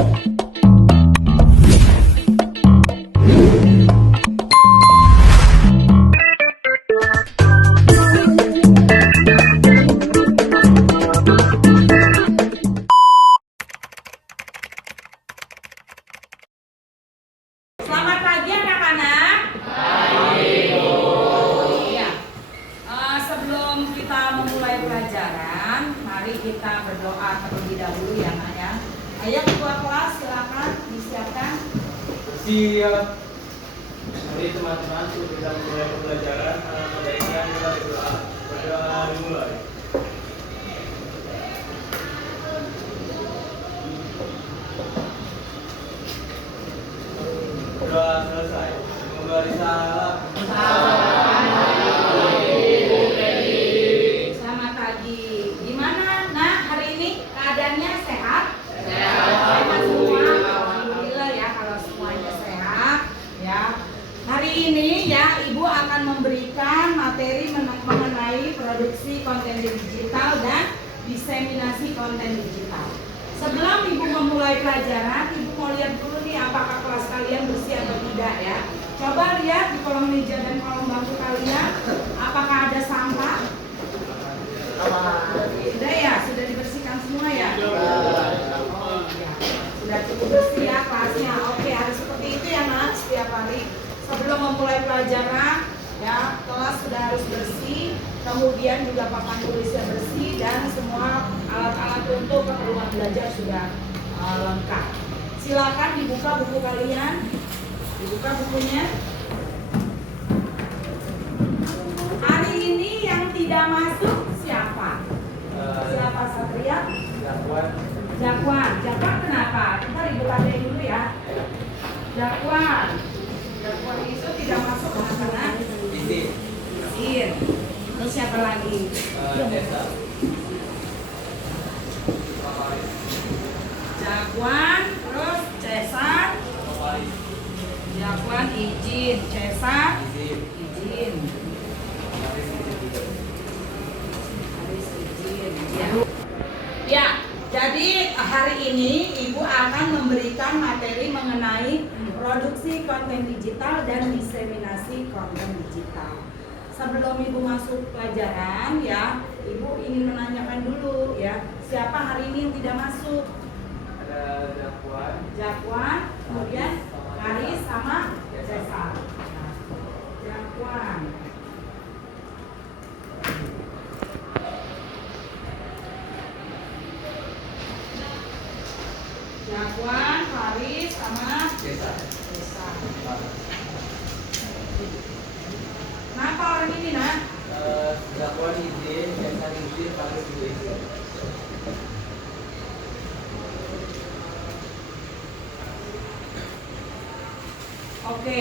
Selamat pagi anak-anak. Sebelum kita memulai pelajaran, mari kita berdoa terlebih dahulu ya Nak ya. Ayo ketua kelas silakan disiapkan. Siap. Mari teman-teman kita mulai pembelajaran. Baiknya kita berdoa. Berdoa dimulai. Doa selesai. Semoga disalah. Selamat pagi. Gimana Nak hari ini keadaannya sehat? Sehat. Sehat semua. Alhamdulillah ya kalau semuanya sehat ya. Hari ini ya Ibu akan memberikan materi mengenai produksi konten digital dan diseminasi konten digital. Sebelum Ibu memulai pelajaran, Ibu mau lihat dulu nih apakah kelas kalian bersih atau tidak ya. Coba lihat di kolom meja dan kolom bangku kalian, apakah ada sampah? Sudah ya, sudah dibersihkan semua ya? Oh iya, sudah cukup bersih ya kelasnya. Oke, harus seperti itu ya Nak, setiap hari. Sebelum memulai pelajaran, ya kelas sudah harus bersih, kemudian juga papan tulisnya bersih dan semua alat-alat untuk keperluan belajar sudah lengkap. Silakan dibuka buku kalian, dibuka bukunya. Hari ini yang tidak masuk siapa? Siapa Satria? Jakwan. Jakwan kenapa? Kita Ibu tanya dulu ya. Jakwan itu tidak masuk anak-anak. Izin. Terus siapa lagi? Jakwan, terus Cesar. Jakwan izin, Cesar izin. Haris izin. Ya, jadi hari ini Ibu akan memberikan materi mengenai produksi konten digital dan diseminasi konten digital. Sebelum Ibu masuk pelajaran ya, Ibu ingin menanyakan dulu ya, siapa hari ini yang tidak masuk? Ada Jakwan, kemudian Haris sama Cesar. Jakwan. Jakwan, Haris sama Cesar. Kenapa orang ini Nak? Jakwan izin, Cesar izin, Paris izin. Oke.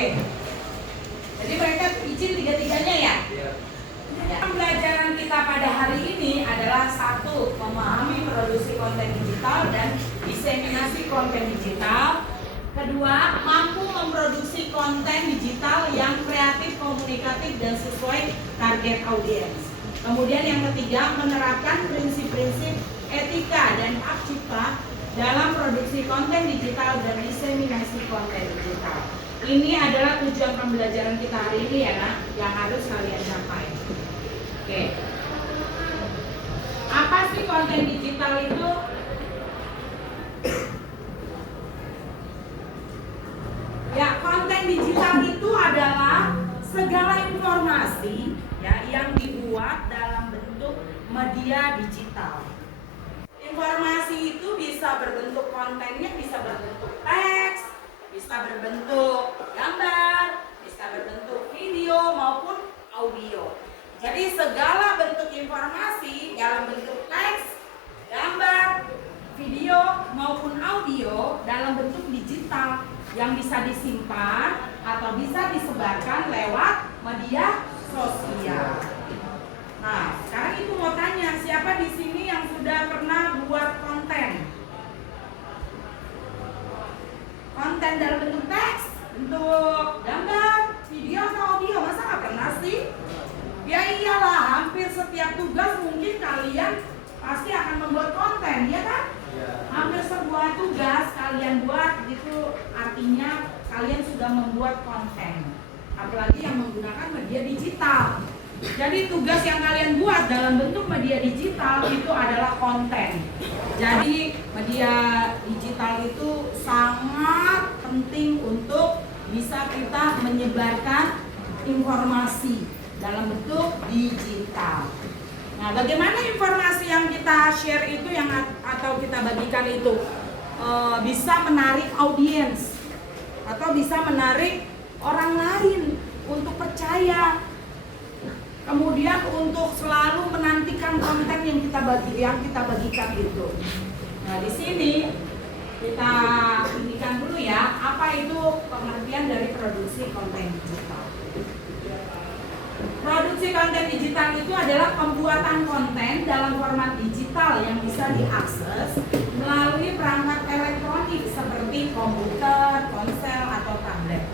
Jadi mereka izin tiga-tiganya ya? Iya. Pembelajaran kita pada hari ini adalah satu, memahami produksi konten digital dan diseminasi konten digital. Kedua, mampu memproduksi konten digital yang kreatif, komunikatif, dan sesuai target audiens. Kemudian yang ketiga, menerapkan prinsip-prinsip etika dan hak cipta dalam produksi konten digital dan diseminasi konten digital. Ini adalah tujuan pembelajaran kita hari ini ya Nak, yang harus kalian capai. Oke. Apa sih konten digital itu? Ya, konten digital itu adalah segala informasi ya yang dibuat dalam bentuk media digital. Informasi itu bisa berbentuk kontennya, bisa berbentuk teks, bisa berbentuk gambar, bisa berbentuk video maupun audio. Jadi segala bentuk informasi dalam bentuk teks, gambar, video maupun audio dalam bentuk digital yang bisa disimpan atau bisa disebarkan lewat media sosial. Nah, sekarang Ibu mau tanya, siapa di sini yang sudah pernah buat konten? Konten dalam bentuk teks, bentuk gambar, video atau audio, masa nggak pernah sih? Ya iyalah, hampir setiap tugas mungkin kalian pasti akan membuat konten, ya kan? Iya. Hampir sebuah tugas kalian buat itu artinya kalian sudah membuat konten, apalagi yang menggunakan media digital. Jadi tugas yang kalian buat dalam bentuk media digital itu adalah konten. Jadi media digital itu sangat penting untuk bisa kita menyebarkan informasi dalam bentuk digital. Nah, bagaimana informasi yang kita share itu atau kita bagikan itu bisa menarik audiens atau bisa menarik orang lain untuk percaya. Kemudian untuk selalu menantikan konten yang kita bagikan itu. Nah, di sini kita indikan dulu ya, apa itu pengertian dari produksi konten digital. Produksi konten digital itu adalah pembuatan konten dalam format digital yang bisa diakses melalui perangkat elektronik seperti komputer, ponsel, atau tablet.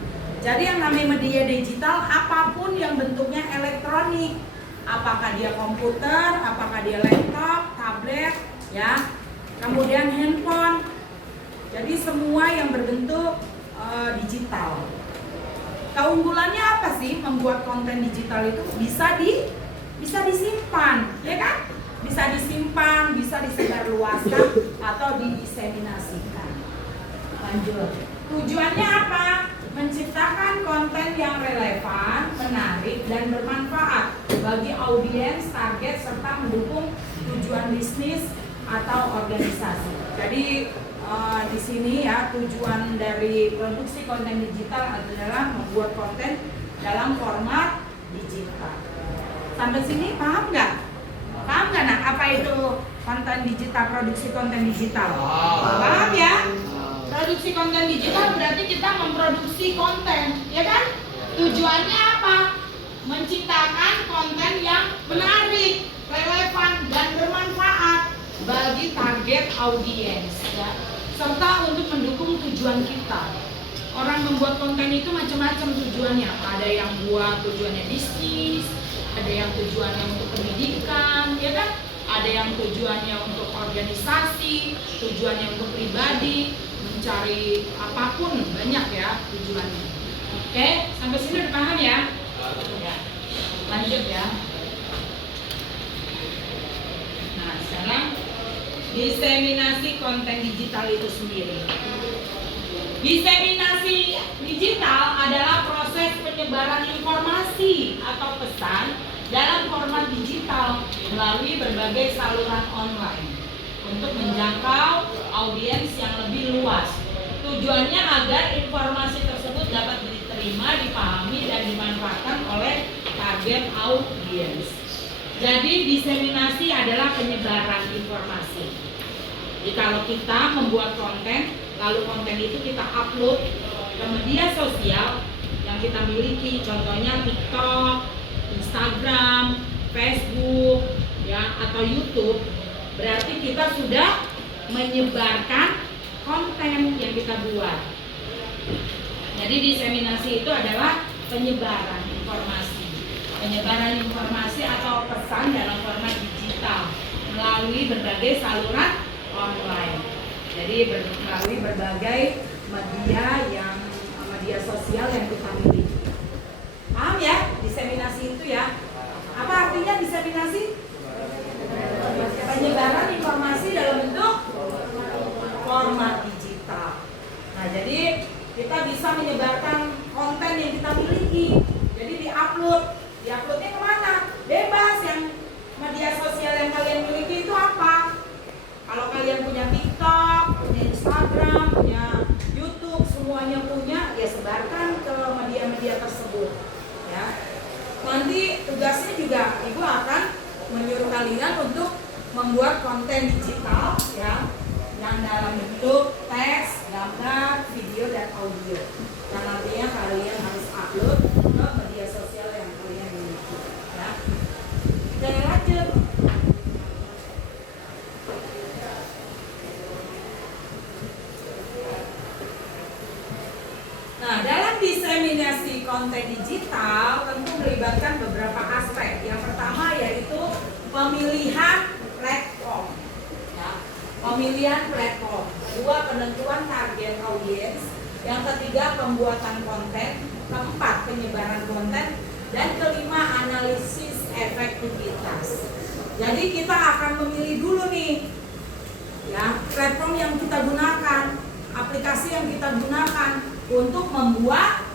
Jadi yang namanya media digital apapun yang bentuknya elektronik, apakah dia komputer, apakah dia laptop, tablet, ya, kemudian handphone. Jadi semua yang berbentuk digital. Keunggulannya apa sih membuat konten digital itu? Bisa disimpan, ya kan? Bisa disimpan, bisa disebarluaskan atau didiseminasikan. Lanjut. Tujuannya apa? Menciptakan konten yang relevan, menarik, dan bermanfaat bagi audiens, target, serta mendukung tujuan bisnis atau organisasi. Jadi di sini ya tujuan dari produksi konten digital adalah membuat konten dalam format digital. Sampai sini paham nggak? Paham nggak? Nah, apa itu konten digital, produksi konten digital? Paham ya? Produksi konten digital berarti kita memproduksi konten, ya kan? Tujuannya apa? Menciptakan konten yang menarik, relevan, dan bermanfaat bagi target audiens, ya. Serta untuk mendukung tujuan kita. Orang membuat konten itu macam-macam tujuannya. Ada yang buat tujuannya bisnis, ada yang tujuannya untuk pendidikan, ya kan? Ada yang tujuannya untuk organisasi, tujuannya untuk pribadi, mencari apapun, banyak ya tujuannya. Oke, sampai sini udah paham ya? Ya. Lanjut ya. Nah, sekarang diseminasi konten digital itu sendiri. Diseminasi digital adalah proses penyebaran informasi atau pesan dalam format digital melalui berbagai saluran online untuk menjangkau audiens yang lebih luas. Tujuannya agar informasi tersebut dapat diterima, dipahami, dan dimanfaatkan oleh target audiens. Jadi diseminasi adalah penyebaran informasi. Jadi kalau kita membuat konten, lalu konten itu kita upload ke media sosial yang kita miliki, contohnya TikTok, Instagram, Facebook, ya, atau YouTube. Berarti kita sudah menyebarkan konten yang kita buat. Jadi diseminasi itu adalah penyebaran informasi. Penyebaran informasi atau pesan dalam format digital melalui berbagai saluran online. Jadi melalui berbagai media sosial yang kita miliki. Paham ya? Diseminasi itu ya. Apa artinya diseminasi? Penyebaran informasi dalam bentuk format digital. Nah, jadi kita bisa menyebarkan konten yang kita miliki. Jadi diuploadnya kemana? Bebas. Yang media sosial yang kalian miliki itu apa? Kalau kalian punya TikTok, punya Instagram, punya YouTube, semuanya punya, ya sebarkan ke media-media tersebut. Ya. Nanti tugasnya juga ibu akan menyuruh kalian untuk membuat konten digital, ya, yang dalam bentuk teks, gambar, video, dan audio. Dan nantinya kalian harus upload ke media sosial yang kalian miliki, ya. Oke, lanjut. Nah, dalam diseminasi konten digital tentu melibatkan beberapa aspek. Yang pertama yaitu pemilihan platform. Ya, pemilihan platform. kedua penentuan target audiens, yang ketiga pembuatan konten, keempat penyebaran konten, dan kelima analisis efektivitas. Jadi kita akan memilih dulu nih ya platform yang kita gunakan, aplikasi yang kita gunakan untuk membuat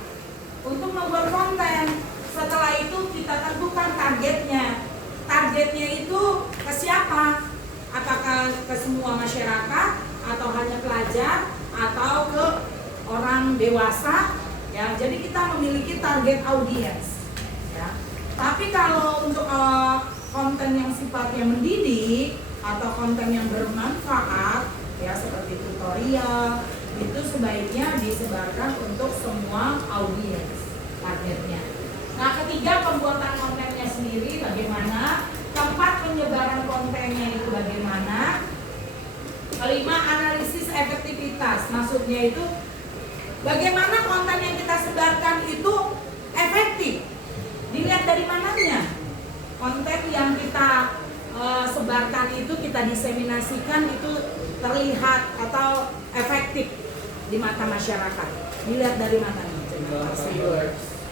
konten. Setelah itu kita tentukan targetnya. Targetnya itu ke siapa? Apakah ke semua masyarakat atau hanya pelajar atau ke orang dewasa? Ya, jadi kita memiliki target audiens. Ya. Tapi kalau untuk konten yang sifatnya mendidik atau konten yang bermanfaat, ya seperti tutorial, itu sebaiknya disebarkan untuk semua audiens targetnya. Nah, ketiga pembuatan kontennya sendiri bagaimana, keempat penyebaran kontennya itu bagaimana, kelima analisis efektivitas, maksudnya itu bagaimana konten yang kita sebarkan itu efektif. Dilihat dari mananya konten yang kita sebarkan itu, kita diseminasikan itu terlihat atau efektif di mata masyarakat. Dilihat dari mananya?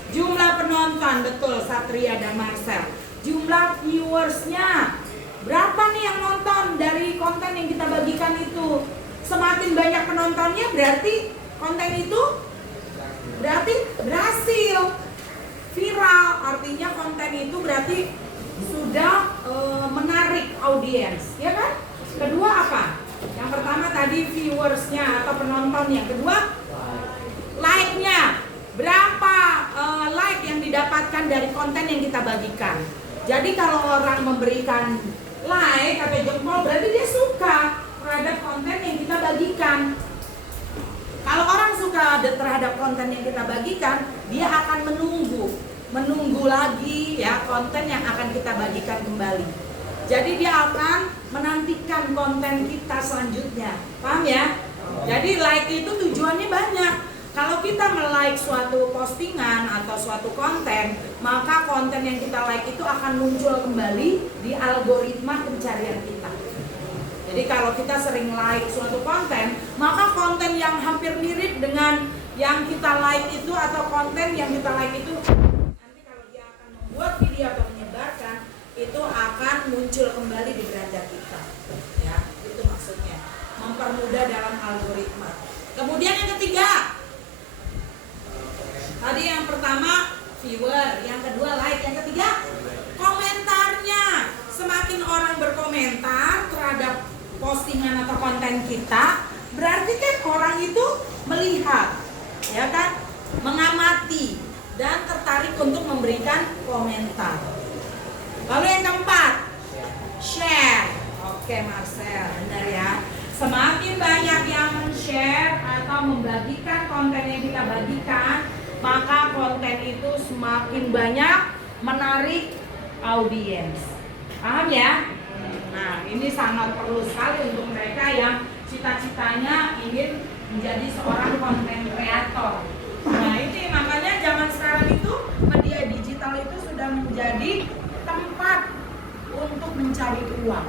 Jumlah penonton, betul, Satria dan Marcel. Jumlah viewersnya, berapa nih yang nonton dari konten yang kita bagikan itu? Semakin banyak penontonnya berarti konten itu berhasil viral, artinya konten itu berarti sudah menarik audiens, ya kan? Kedua apa? Yang pertama tadi viewersnya atau penontonnya. Kedua like-nya, berapa like yang didapatkan dari konten yang kita bagikan. Jadi kalau orang memberikan like atau jempol berarti dia suka terhadap konten yang kita bagikan. Kalau orang suka terhadap konten yang kita bagikan, dia akan menunggu lagi ya konten yang akan kita bagikan kembali. Jadi dia akan menantikan konten kita selanjutnya. Paham ya? Jadi like itu tujuannya banyak. Kalau kita nge-like suatu postingan atau suatu konten, maka konten yang kita like itu akan muncul kembali di algoritma pencarian kita. Jadi kalau kita sering like suatu konten, maka konten yang hampir mirip dengan yang kita like itu atau konten yang kita like itu, nanti kalau dia akan membuat video atau menyebarkan, itu akan muncul kembali di beranda kita. Ya, itu maksudnya. Mempermudah dalam algoritma. Kemudian yang ketiga, tadi yang pertama viewer, yang kedua like, yang ketiga komentarnya. Semakin orang berkomentar terhadap postingan atau konten kita, berarti kan orang itu melihat, ya kan, mengamati dan tertarik untuk memberikan komentar. Lalu yang keempat, share. Oke Marcel, benar ya. Semakin banyak yang share atau membagikan konten yang kita bagikan, maka konten itu semakin banyak menarik audiens. Paham ya? Nah, ini sangat perlu sekali untuk mereka yang cita-citanya ingin menjadi seorang konten kreator. Nah, itu makanya zaman sekarang itu media digital itu sudah menjadi tempat untuk mencari uang.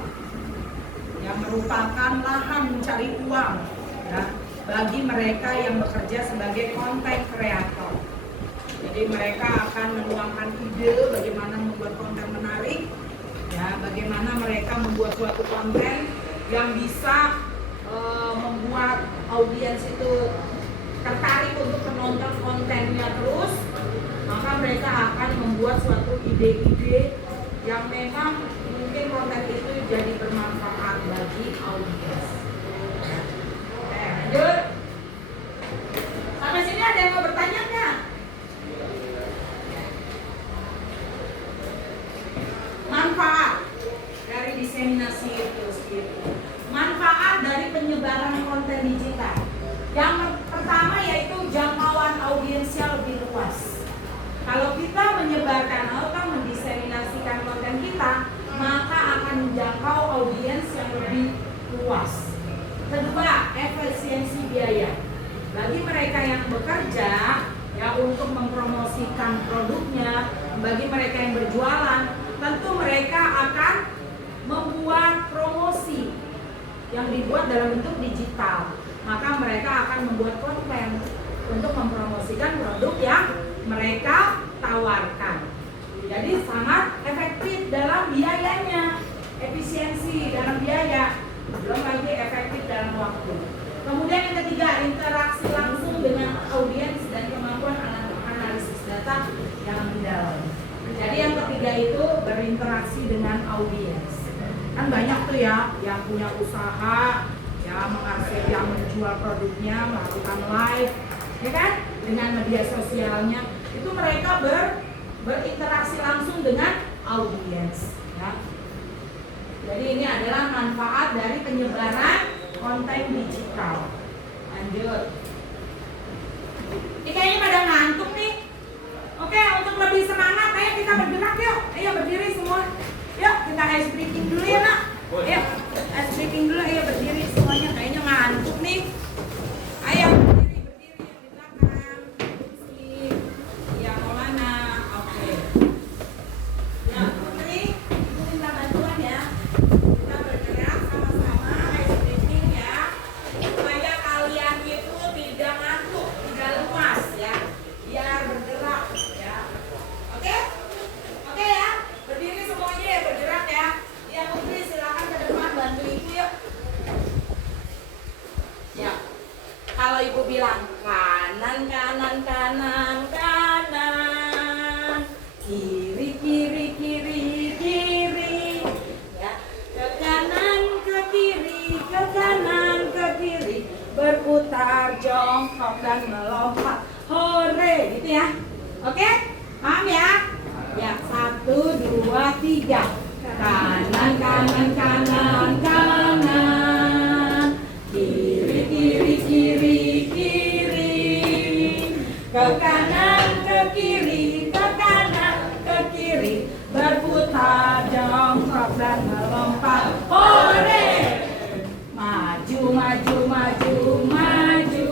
Yang merupakan lahan mencari uang ya, bagi mereka yang bekerja sebagai konten kreator. Jadi mereka akan menuangkan ide bagaimana membuat konten menarik, ya, bagaimana mereka membuat suatu konten yang bisa membuat audiens itu tertarik untuk menonton kontennya terus, maka mereka akan membuat suatu ide-ide yang memang mungkin konten itu jadi bermanfaat bagi audiens. Oke, lanjut. Sampai sini ada yang mau bertanya nggak? Manfaat dari diseminasi itu sendiri. Manfaat dari penyebaran konten digital. Yang pertama yaitu jangkauan audiensnya lebih luas. Kalau kita menyebarkan atau mendiseminasikan konten kita, maka akan menjangkau audiens yang lebih luas. Kedua, efisiensi biaya. Bagi mereka yang bekerja ya untuk mempromosikan produknya, bagi mereka yang berjualan, tentu mereka akan membuat promosi yang dibuat dalam bentuk digital. maka mereka akan membuat konten untuk mempromosikan produk yang mereka tawarkan. Jadi sangat efektif dalam biayanya, efisiensi dalam biaya, belum lagi efektif dalam waktu. Kemudian yang ketiga, interaksi langsung dengan audiens dan kemampuan analisis data yang mendalam. Jadi yang ketiga itu berinteraksi dengan audiens. Kan banyak tuh ya yang punya usaha, ya mengarsip, yang menjual produknya, melakukan live, ya kan, dengan media sosialnya. Itu mereka berinteraksi langsung dengan audiens. Ya. Jadi ini adalah manfaat dari penyebaran konten digital. Lanjut. Ini kayaknya pada ngantuk nih. Oke, untuk lebih semangat, ayo kita bergerak yuk. Ayo berdiri semua. Yuk kita ice breaking dulu ya nak. Ayo ice breaking dulu. Ayo berdiri semuanya. Kayaknya ngantuk nih. Ayo berdiri yang di belakang. Sini. Ya mau mana? Oke. Ya Putri, ibu minta bantuan ya. Kita bergerak sama-sama ice breaking ya. Supaya kalian itu tidak ngantuk, tidak lemas ya. Biar bergerak ya. Oke? Oke ya. Berdiri semuanya ya, bergerak ya. Ya Putri silakan ke depan bantu ibu yuk. Ya. Kalau ibu bilang kanan kanan kanan kanan, kiri kiri kiri kiri, ya, ke kanan ke kiri ke kanan ke kiri, berputar jongkok dan melompat, hore gitu ya. Oke, paham ya? Ya, 1, 2, 3. Kanan kanan kanan kanan, kiri kiri kiri kiri, ke kanan ke kiri ke kanan ke kiri, berputar jongkok dan melompat, hore, maju maju maju maju,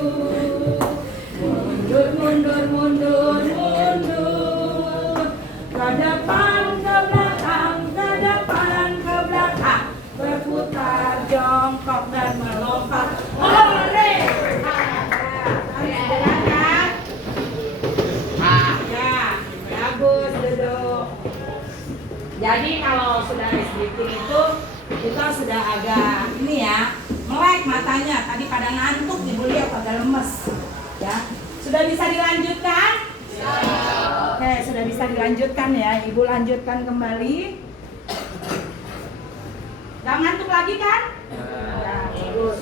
mundur mundur mundur mundur, ke depan ke belakang ke depan ke belakang, berputar jongkok dan melompat, hore. Ya, bagus, duduk. Jadi kalau sudah breathing itu kita sudah agak ini ya, melek matanya. Tadi pada ngantuk, ibu lihat pada lemes. Ya, sudah bisa dilanjutkan? Ya. Oke, sudah bisa dilanjutkan ya. Ibu lanjutkan kembali. Gak ngantuk lagi kan? Ya, bagus.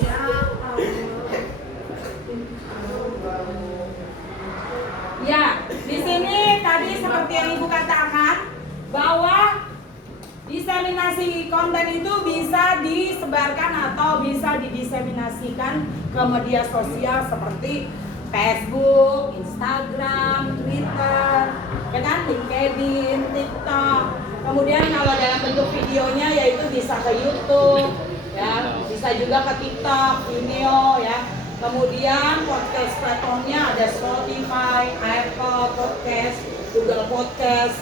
Ya, di sini tadi seperti yang ibu katakan bahwa diseminasi konten itu bisa disebarkan atau bisa didiseminasikan ke media sosial seperti Facebook, Instagram, Twitter, ya kan, LinkedIn, TikTok. Kemudian kalau dalam bentuk videonya yaitu bisa ke YouTube, ya, bisa juga ke TikTok, Vimeo, ya. Kemudian podcast platformnya ada Spotify, Apple Podcast, Google Podcast.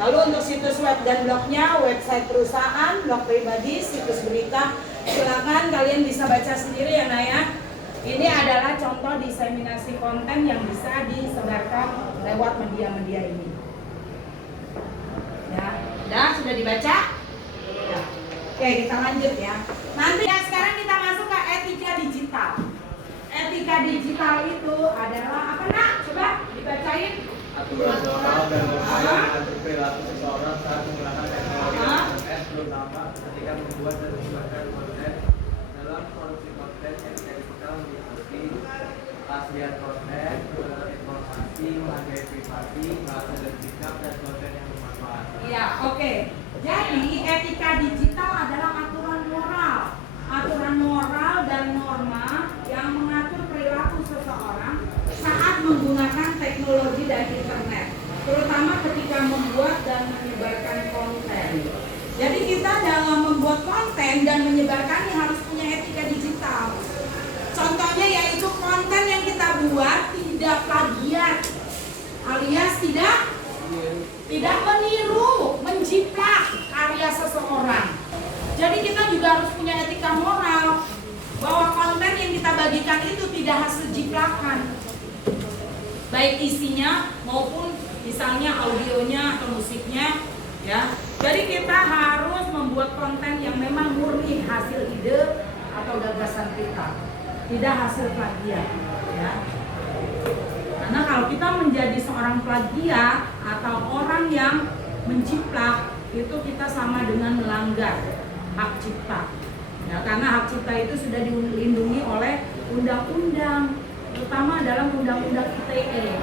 Lalu untuk situs web dan blognya, website perusahaan, blog pribadi, situs berita, silakan kalian bisa baca sendiri ya Naya. Ini adalah contoh diseminasi konten yang bisa disebarkan lewat media-media ini. Ya, sudah dibaca? Ya. Oke, kita lanjut ya. Nanti ya, sekarang kita masuk ke etika digital. Etika digital itu adalah apa nak? Coba dibacain. Aturan moral dan upaya mengatur perilaku seseorang saat menggunakan teknologi internet, terutama ketika membuat dan menyebarkan konten. Dalam produksi konten yang digital meliputi keaslian konten, informasi, menghargai privasi, bahasa dan sikap, dan konten yang bermanfaat. Iya, oke. Jadi etika digital adalah aturan moral dan norma yang mengatur perilaku seseorang saat menggunakan teknologi dan internet, terutama ketika membuat dan menyebarkan konten. Jadi kita dalam membuat konten dan menyebarkannya harus punya etika digital. Contohnya yaitu konten yang kita buat tidak plagiat, alias tidak meniru, menjiplak karya seseorang. Jadi kita juga harus punya etika moral. bahwa konten yang kita bagikan itu tidak hasil jiplakan, baik isinya maupun misalnya audionya atau musiknya, ya. Jadi kita harus membuat konten yang memang murni hasil ide atau gagasan kita, tidak hasil plagiat, ya. Karena kalau kita menjadi seorang plagiat atau orang yang menciplak, itu kita sama dengan melanggar hak cipta. Ya, karena hak cipta itu sudah dilindungi oleh undang-undang, terutama dalam undang-undang ITE.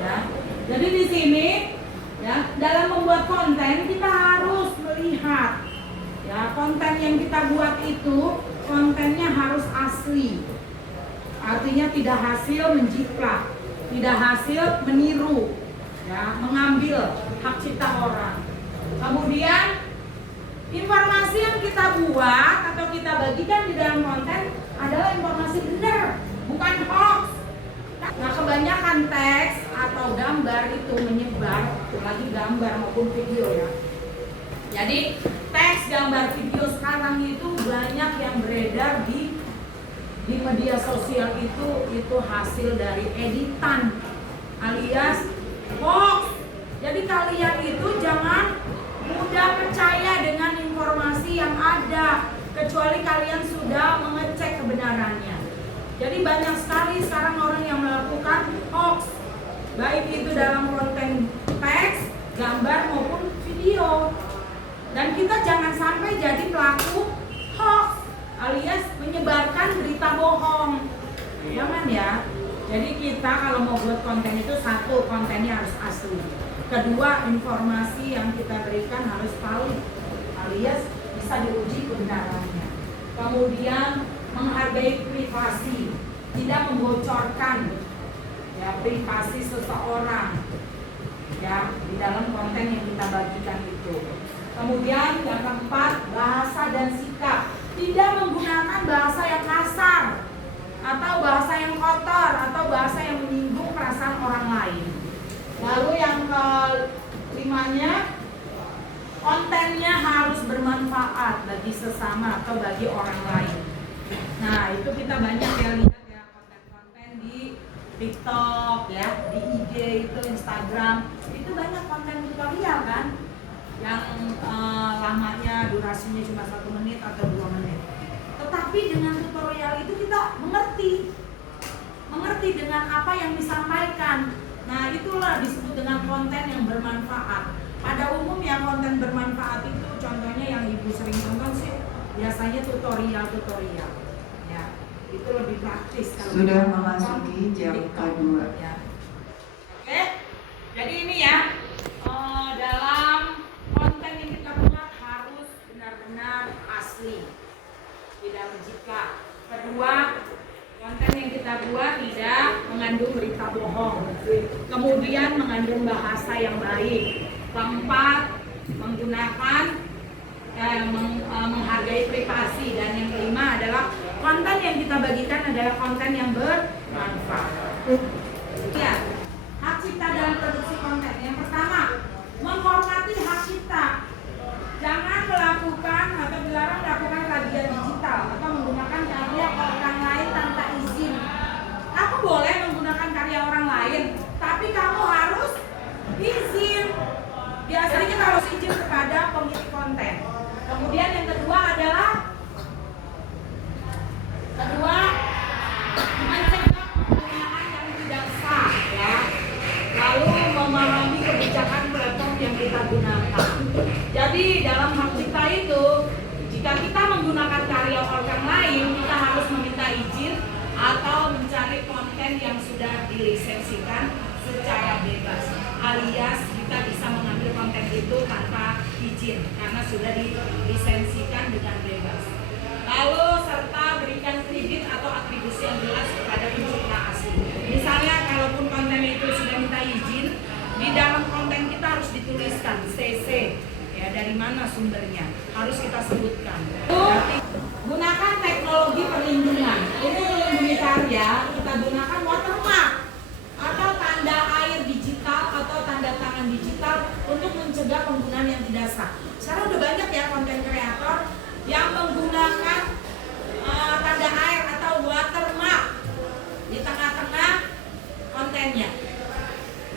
Ya. Jadi di sini, ya, dalam membuat konten kita harus melihat, ya, konten yang kita buat itu kontennya harus asli, artinya tidak hasil menjiplak, tidak hasil meniru, ya, mengambil hak cipta orang. Kemudian informasi yang kita buat atau kita bagikan di dalam konten adalah informasi benar, bukan hoax. Nah, kebanyakan teks atau gambar itu menyebar, apalagi gambar maupun video, ya. Jadi teks, gambar, video sekarang itu banyak yang beredar di media sosial, itu hasil dari editan alias hoax. Jadi kalian itu jangan mudah percaya dengan informasi yang ada kecuali kalian sudah mengecek kebenarannya. Jadi banyak sekali sekarang orang yang melakukan hoax, baik itu dalam konten teks, gambar maupun video. Dan kita jangan sampai jadi pelaku hoax alias menyebarkan berita bohong. Jangan, ya. Jadi kita kalau mau buat konten itu, satu, kontennya harus asli. Kedua, informasi yang kita berikan harus valid alias bisa diuji kebenarannya. Kemudian menghargai privasi, tidak membocorkan, ya, privasi seseorang, ya, di dalam konten yang kita bagikan itu. Kemudian yang keempat, bahasa dan sikap, tidak menggunakan bahasa yang kasar atau bahasa yang kotor atau bahasa yang menyinggung perasaan orang lain. Lalu yang kelimanya, kontennya harus bermanfaat bagi sesama atau bagi orang lain. Nah, itu kita banyak ya lihat, ya, konten-konten di TikTok, ya, di IG itu, Instagram, itu banyak konten tutorial kan, yang lamanya durasinya cuma 1 menit atau 2 menit. Tetapi dengan tutorial itu kita mengerti dengan apa yang disampaikan. Nah, itulah disebut dengan konten yang bermanfaat. Pada umumnya konten bermanfaat itu contohnya yang ibu sering tonton sih biasanya tutorial, ya. Itu lebih praktis kalau sudah memasuki jam kedua. Ya. Oke, jadi ini ya, dalam konten yang kita buat harus benar-benar asli, tidak menjiplak. Kedua, konten yang kita buat tidak mengandung berita bohong. Kemudian mengandung bahasa yang baik. Keempat, menggunakan menghargai privasi. Dan yang kelima adalah konten yang kita bagikan adalah konten yang bermanfaat. Ya, hak cipta dalam produksi konten. Yang pertama, menghormati hak cipta. Jangan melakukan atau dilarang melakukan plagiat digital atau menggunakan karya orang lain tanpa izin. Kamu boleh menggunakan karya orang lain, tapi kamu harus izin. Biasanya kita harus izin kepada pemilik konten. Kemudian yang kedua adalah mencegah penggunaan yang tidak sah, ya. Lalu memahami kebijakan platform yang kita gunakan. Jadi dalam hak cipta itu, jika kita menggunakan karya orang lain, kita harus meminta izin atau mencari konten yang sudah dilisensikan secara bebas, alias kita bisa mengambil konten itu tanpa izin karena sudah dilisensikan dengan bebas. Lalu serta berikan kredit atau atribusi yang jelas kepada pencipta asli. Misalnya kalaupun konten itu sudah minta izin, di dalam konten kita harus dituliskan CC, ya, dari mana sumbernya harus kita sebutkan. Gunakan teknologi perlindungan. Untuk melindungi karya, kita gunakan watermark atau tanda air digital atau tanda tangan digital untuk mencegah penggunaan yang tidak sah. Sekarang udah banyak ya konten kreator yang menggunakan tanda kontennya.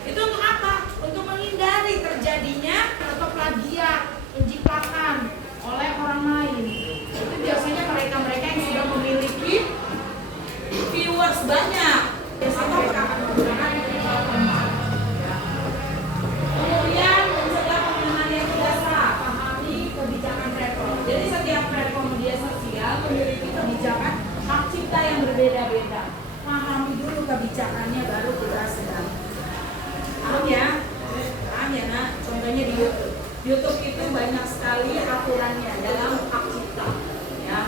Itu untuk apa? Untuk menghindari terjadinya atau plagiat, pencitrakan oleh orang lain. Itu biasanya mereka-mereka yang sudah memiliki viewers banyak. Biasanya mereka akan menggunakan konten. Kemudian mencegah penggunaan yang tidak sah, pahami kebijakan platform. Jadi setiap platform media sosial memiliki kebijakan hak cipta yang berbeda-beda. Pahami dulu kebijakannya baru kita sedang. Paham ya? Paham ya nak? Contohnya di YouTube. YouTube itu banyak sekali aturannya dalam hak cipta. Ya,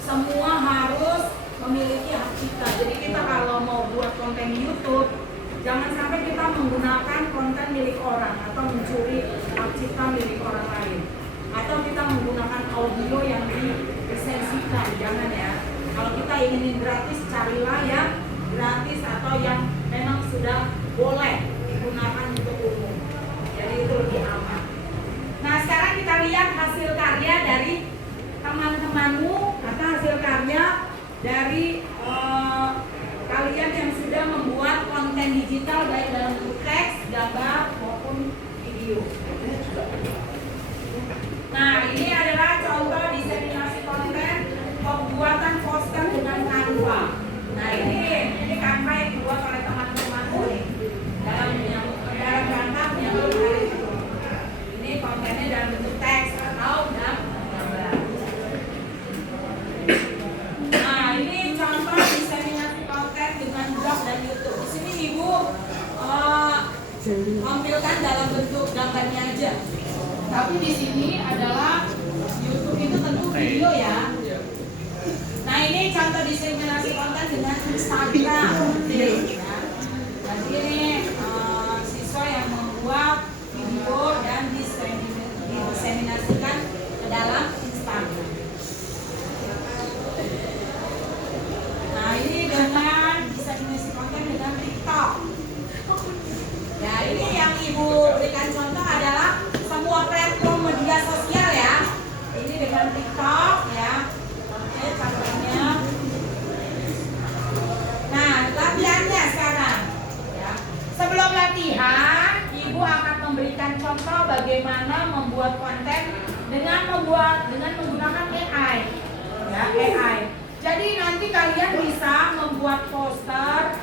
semua harus memiliki hak cipta. Jadi kita kalau mau buat konten YouTube, jangan sampai kita menggunakan konten milik orang atau mencuri hak cipta milik orang lain, atau kita menggunakan audio yang dilisensikan. Jangan ya. Kalau kita ingin gratis, carilah yang gratis atau yang memang sudah boleh digunakan untuk umum. Jadi itu lebih aman. Nah, sekarang kita lihat hasil karya dari teman-temanmu atau hasil karya dari kalian yang sudah membuat konten digital baik dalam bentuk teks, gambar maupun video. Nah, ini adalah contoh diseminasi konten pembuatan poster dengan Canva. Nah, ini Canva yang dibuat oleh teman-temanmu dalam rangka menyambut hari itu. Ini kontennya dalam bentuk teks atau dalam gambar. Nah, ini contoh diseminasi konten dengan blog dan YouTube. Di sini Ibu tampilkan dalam bentuk gambarnya aja. Tapi di sini adalah YouTube itu tentu video ya. Nah, ini contoh diseminasi konten dengan Instagram. Ya. Jadi ini siswa yang membuat video dan diseminasikan ke dalam Instagram. Nah, ini dengan diseminasi konten dengan TikTok. Ya, ini yang Ibu berikan contoh adalah semua platform media sosial ya. Ini dengan TikTok ya. Oke, contohnya. Nah, latihannya sekarang. Ya. Sebelum latihan, Ibu akan memberikan contoh bagaimana membuat konten dengan menggunakan AI. Ya, AI. Jadi nanti kalian bisa membuat poster.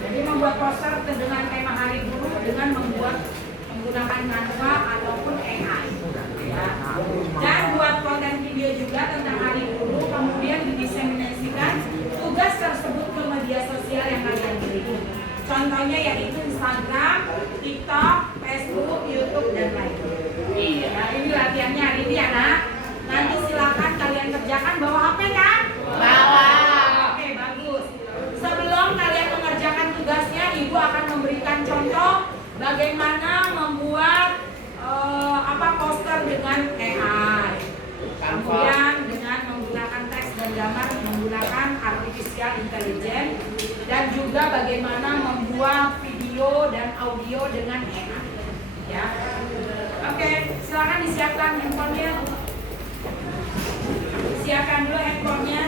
Jadi membuat poster dengan tema hari guru dengan menggunakan Canva ataupun AI. Ya. Dan buat konten video juga tentang hari guru, kemudian didiseminasikan tugas tersebut ke media sosial yang kalian miliki. Contohnya yaitu Instagram, TikTok, Facebook, YouTube, dan lain-lain. Nah, ini latihannya hari ini ya nak. Nanti silakan kalian kerjakan bawa HP kan? Bawa. Oke, bagus. Sebelum kalian mengerjakan tugasnya, Ibu akan memberikan contoh bagaimana membuat poster dengan AI. Kemudian dengan menggunakan teks dan gambar menggunakan artificial intelligence, dan juga bagaimana membuat video dan audio dengan AI. Ya. Oke, silakan disiapkan handphonenya. Siapkan dulu handphonenya.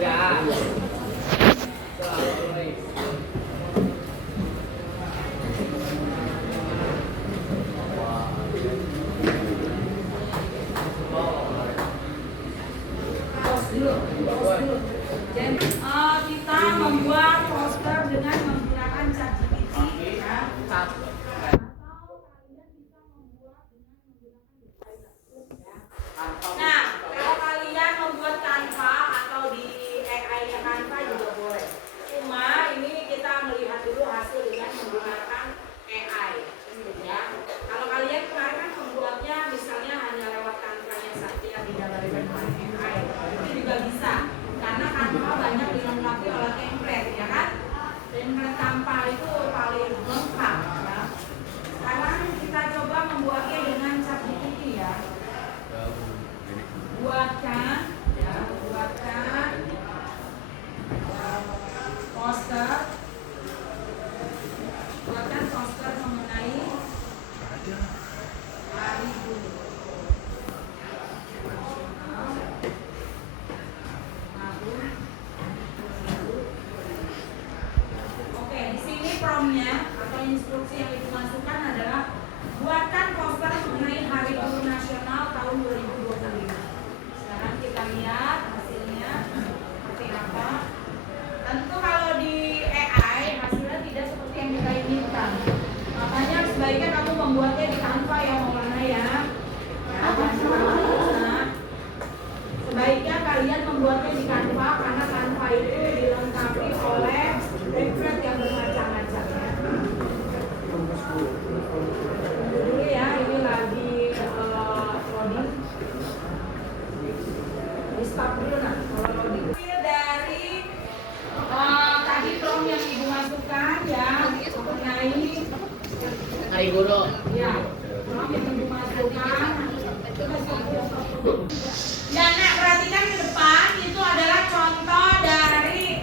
Ya. Jadi kita membuat poster dengan menggunakan ChatGPT ya. Atau kalian bisa membuat dengan menggunakan Designer ya. Nah, kalau kalian membuat Canva atau di AI-nya Canva juga boleh. Cuma ini kita melihat dulu hasil dengan menggunakan AI ya. Kalau kalian kemarin kan membuatnya misalnya hanya lewat Canva-nya saja, tidak lewat AI, itu juga bisa. Karena Canva banyak dilengkapi oleh template ya kan. Template Canva itu paling lengkap ya. promnya atau instruksi yang dimasukkan adalah buatkan poster mengenai Hari Guru Nasional tahun 2025. Sekarang kita lihat hasilnya seperti apa. Tentu kalau di AI hasilnya tidak seperti yang kita inginkan. Makanya sebaiknya kamu membuatnya di Canva ya Maulana ya. Nah, sebaiknya kalian membuatnya di Canva karena Canva itu dilengkapi oleh template yang bermacam-macam ya. Dulu ya, ini lagi loading. Di stop dulu nah, kalau loading. Dari tadi prom yang ibu masukkan ya mengenai Hari Guru. ya prom yang ibu masukkan. Ya, nah perhatikan ke depan itu adalah contoh dari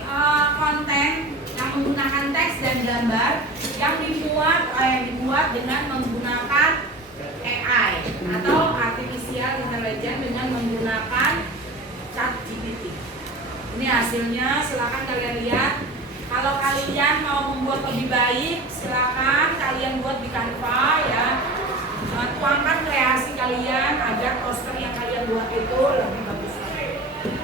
konten yang menggunakan teks dan gambar yang dibuat dengan menggunakan AI atau artificial intelligence dengan menggunakan ChatGPT. Ini hasilnya, silakan kalian lihat. Kalau kalian mau membuat lebih baik, silakan kalian buat di Canva ya. Tuangkan kreasi kalian agar poster yang kalian buat itu lebih bagus.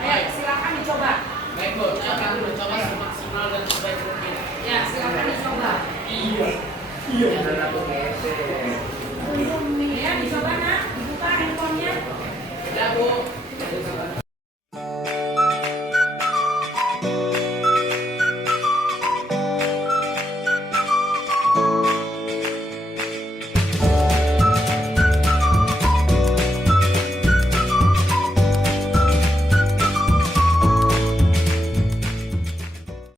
Ayo silakan dicoba. Baik Bu, saya akan mencoba semaksimal dan sebaik mungkin. Ya silakan dicoba. Iya. Dan aku geser. Ya dicoba nak, dibuka handphonenya. Ya Bu.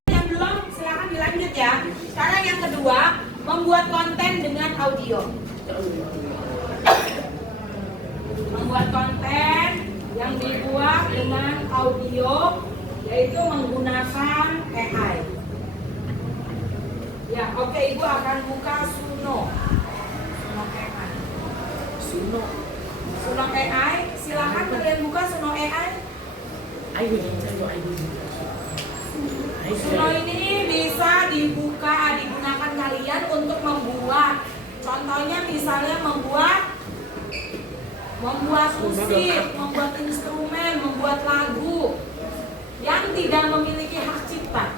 Yang belum silakan dilanjut ya. Sekarang yang kedua, membuat konten dengan audio. Membuat konten yang dibuat dengan audio yaitu menggunakan AI. Ya, oke, Ibu akan buka Suno. Suno AI. Suno AI, silakan kalian buka Suno AI. Ayo. Suno ini bisa digunakan kalian untuk membuat. Contohnya misalnya membuat musik, membuat instrumen, membuat lagu yang tidak memiliki hak cipta.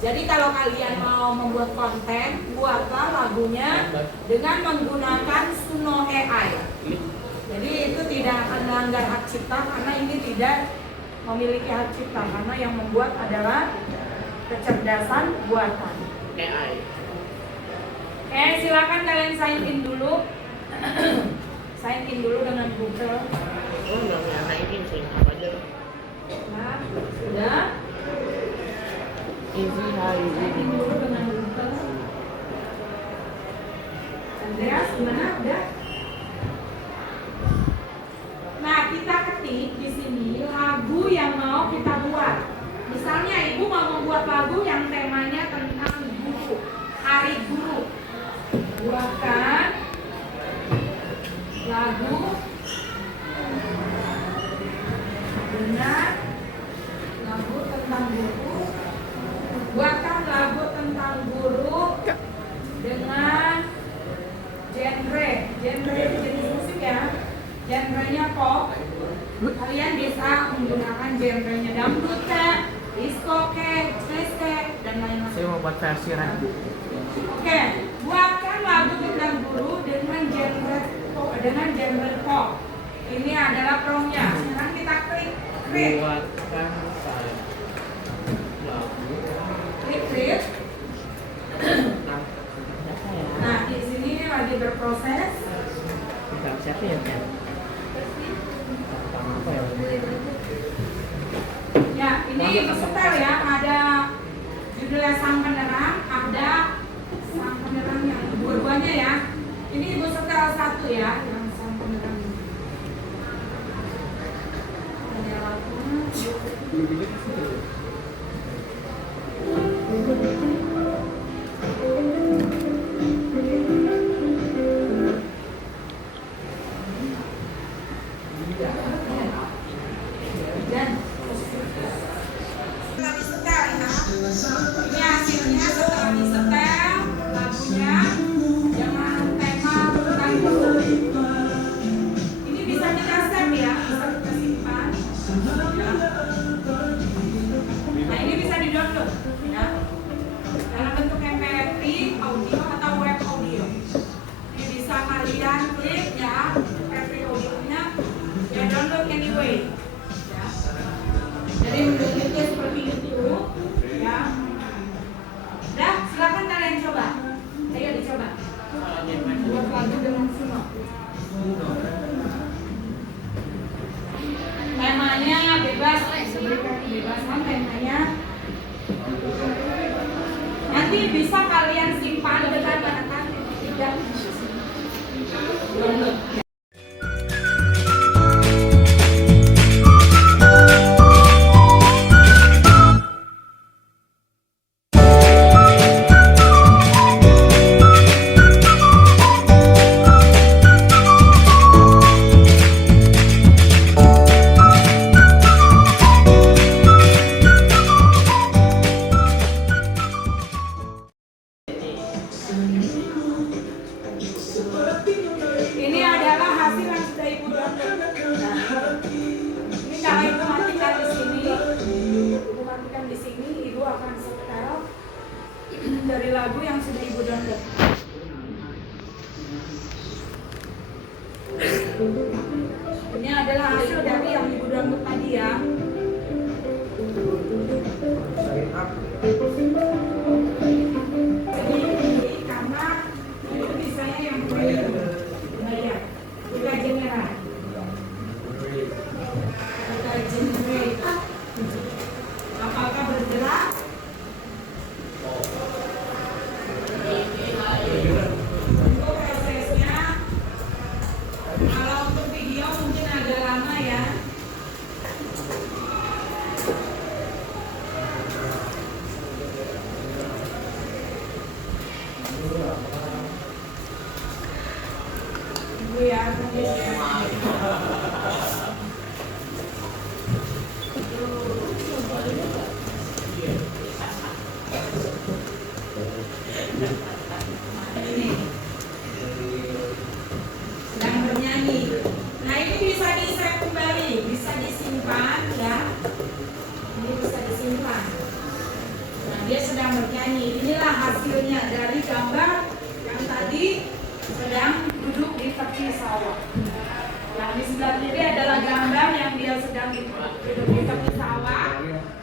Jadi kalau kalian mau membuat konten, buatlah lagunya dengan menggunakan Suno AI. Jadi itu tidak akan melanggar hak cipta karena ini tidak memiliki hak cipta karena yang membuat adalah kecerdasan buatan. AI. Oke, silakan kalian sign in dulu. Sign in dulu dengan Google. Oh, nggak nyalain sih. Apa aja? Nah, sudah. Easy hari Sign in dulu dengan Google. Andreas, gimana? Udah? Nah, kita ketik di sini lagu yang mau kita buat. Misalnya ibu mau membuat lagu yang temanya tentang guru, Hari Guru. Buatkan lagu dengan lagu tentang guru. Buatkan lagu tentang guru dengan genre itu jenis musik ya. Genrenya pop. Kalian bisa menggunakan genrenya dangdut kek, disco kek, jazz kek, dan lain-lain. Saya mau buat versi radio. Oke, buatkan lagu tentang guru dengan genre pop. Ini adalah promnya. Sekarang kita klik create. Buatkan lagu. Klik create. Nah, di sini lagi berproses. Siapa ya? Apa ya? Ya, ini sebentar ya. Ada judulnya Sang Penerang, ada Sang Penerang yang dua-duanya ya. Ini ibu setel satu ya, yang Sang Penerang. Ada lagunya. Dan setelah disetel ya, ini hasilnya setelah disetel. Nanti bisa kalian simpan dengan menekan tidak. Ini adalah hasil yang sudah ibu dapat. Ini kalau ibu matikan di sini, ibu akan setel dari lagu yang sudah ibu download. Ini adalah hasil dari yang ibu download tadi ya. Karena itu bisanya yang kita generate. Apakah bergerak? Untuk prosesnya, kalau untuk video mungkin agak lama ya. Ibu ya, ini sedang bernyanyi. Nah ini bisa di-save kembali, bisa disimpan ya. Ini bisa disimpan. Nah dia sedang bernyanyi. Inilah hasilnya dari gambar yang tadi sedang duduk di tepi sawah. Yang di sebelah kiri adalah gambar yang dia sedang duduk di tepi sawah.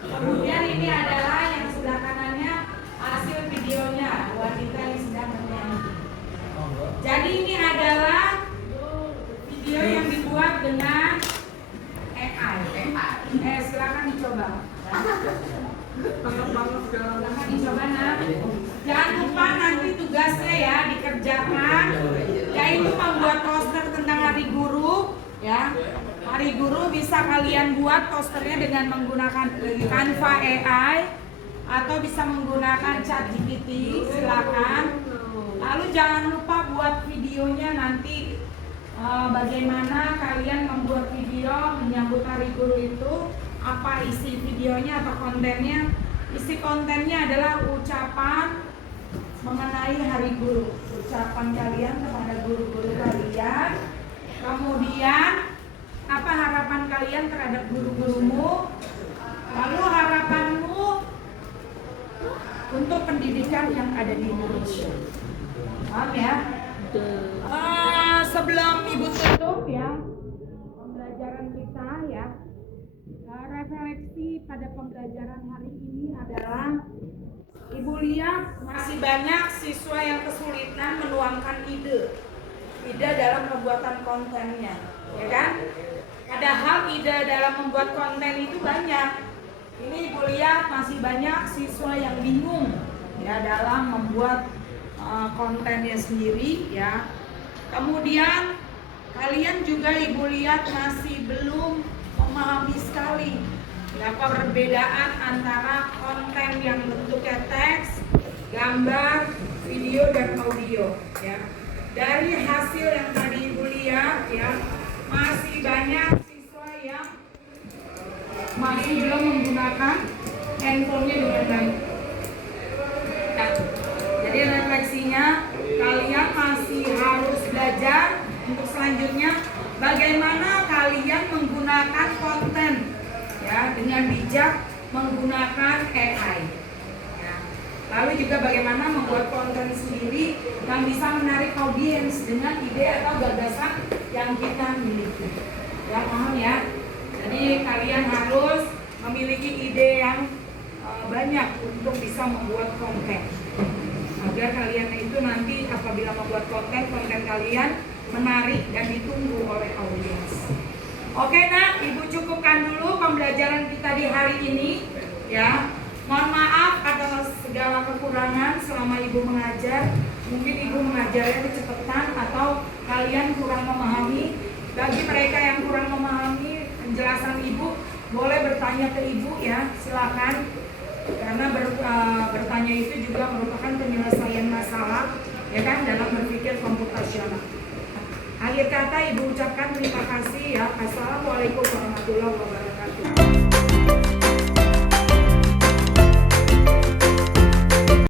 Kemudian ini adalah yang sebelah kanannya hasil videonya wanita yang sedang bernyanyi. Jadi ini adalah video yang dibuat dengan AI. Silakan dicoba. Silakan dicoba nak. Jangan lupa nanti tugasnya ya dikerjakan, yaitu membuat poster tentang Hari Guru ya. Hari Guru bisa kalian buat posternya dengan menggunakan Canva AI atau bisa menggunakan ChatGPT, silakan. Lalu jangan lupa buat videonya nanti bagaimana kalian membuat video menyambut Hari Guru itu, apa isi videonya atau kontennya. Isi kontennya adalah ucapan mengenai Hari Guru, ucapan kalian kepada guru-guru kalian. Kemudian apa harapan kalian terhadap guru-gurumu, lalu harapanmu untuk pendidikan yang ada di Indonesia. Paham ya? Sebelum ibu tutup ya pembelajaran kita ya, refleksi pada pembelajaran hari ini adalah ibu lihat masih banyak siswa yang kesulitan menuangkan ide dalam pembuatan kontennya, ya kan? Padahal ide dalam membuat konten itu banyak. Ini ibu lihat masih banyak siswa yang bingung ya dalam membuat kontennya sendiri ya. Kemudian kalian juga ibu lihat masih belum memahami sekali ya perbedaan antara konten yang bentuknya teks, gambar, video dan audio ya. Dari hasil yang tadi ibu lihat ya, masih banyak siswa yang masih belum menggunakan handphonenya dengan baik. Nah, jadi refleksinya kalian masih harus belajar untuk selanjutnya bagaimana kalian menggunakan konten ya dengan bijak menggunakan AI. Ya. Lalu juga bagaimana membuat konten sendiri yang bisa menarik audiens dengan ide atau gagasan yang kita miliki. Ya, paham ya? Jadi kalian harus memiliki ide yang banyak untuk bisa membuat konten. Agar kalian itu nanti apabila membuat konten kalian menarik dan ditunggu oleh audiens. Oke nak, ibu cukupkan dulu pembelajaran kita di hari ini ya. Mohon maaf atas segala kekurangan. kekurangan selama ibu mengajar, mungkin ibu mengajarnya kecepatan atau kalian kurang memahami. Bagi mereka yang kurang memahami penjelasan ibu, boleh bertanya ke ibu ya, silakan. Karena bertanya itu juga merupakan penyelesaian masalah, ya kan, dalam berpikir komputasional. Akhir kata ibu ucapkan terima kasih ya. Assalamualaikum warahmatullahi wabarakatuh.